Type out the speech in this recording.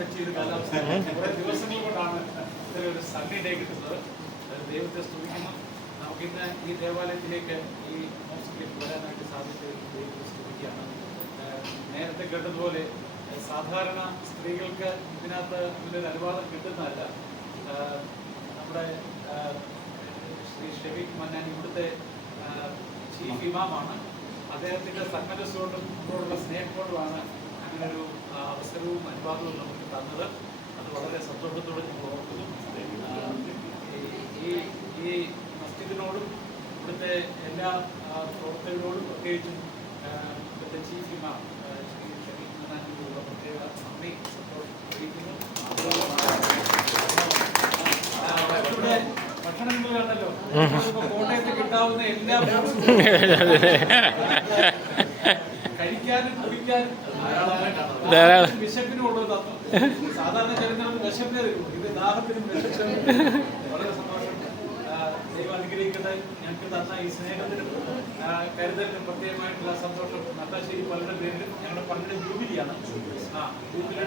പറ്റിയൊരു കാലാവസ്ഥ. കുറെ ദിവസങ്ങൾ കൊണ്ടാണ് ഇത്തരം ഒരു സണ്ണി ഡേ കിട്ടുന്നത്. ദൈവത്തെ സ്തുതിക്കുന്നു. നമുക്കിന്ന് ഈ ദേവാലയത്തിലേക്ക് ഈ മോസ്കിലേക്ക് വരാനായിട്ട് സാധിച്ചത് ദൈവത്തെ സ്തുതിക്കുകയാണ്. നേരത്തെ കേട്ടതുപോലെ സാധാരണ സ്ത്രീകൾക്ക് ഇതിനകത്ത് ഇതിലൊരു അനുവാദം കിട്ടുന്നതല്ല. നമ്മുടെ ശ്രീ ഷെഫീഖ് മന്നാനി ഇവിടുത്തെ ചീഫ് ഇമാമാണ്. അദ്ദേഹത്തിൻ്റെ സന്മനസ്സോടും നമ്മളോടുള്ള സ്നേഹത്തോടുമാണ് അങ്ങനൊരു അവസരവും അനുവാദവും നമുക്ക് തന്നത്. അത് വളരെ സന്തോഷത്തോടെ ഞങ്ങൾ ഓർക്കുന്നു. ഈ മസ്ജിദിനോടും ഇവിടുത്തെ എല്ലാ പ്രവർത്തകരോടും പ്രത്യേകിച്ചും ഇവിടുത്തെ ചീഫ് ഇമാം ശ്രീ ഷെഫീഖ് മന്നാനിയോടുള്ള പ്രത്യേക നന്ദി സന്തോഷം അറിയിക്കുന്നു. ഭക്ഷണം നിങ്ങൾ കണ്ടല്ലോ, കോട്ടയത്ത് കിട്ടാവുന്ന എല്ലാ കഴിക്കാനും കുടിക്കാനും വിശപ്പിനുള്ളത് തന്നു. സാധാരണ ജനങ്ങൾക്ക് വിശപ്പിനെ തരുള്ളൂ, ഇത് ദാഹത്തിനും വിശപ്പിനും. വളരെ സന്തോഷം. ദൈവം അനുഗ്രഹിക്കട്ടെ. ഞങ്ങൾക്ക് തന്ന ഈ സ്നേഹത്തിനും കരുതലിനും പ്രത്യേകമായിട്ടുള്ള സന്തോഷം. നട്ടാശ്ശേരി പലരുടെ പേരിലും ഞങ്ങളുടെ പള്ളിയുടെ ജൂബിലിയാണ്. ജൂബിലിയുടെ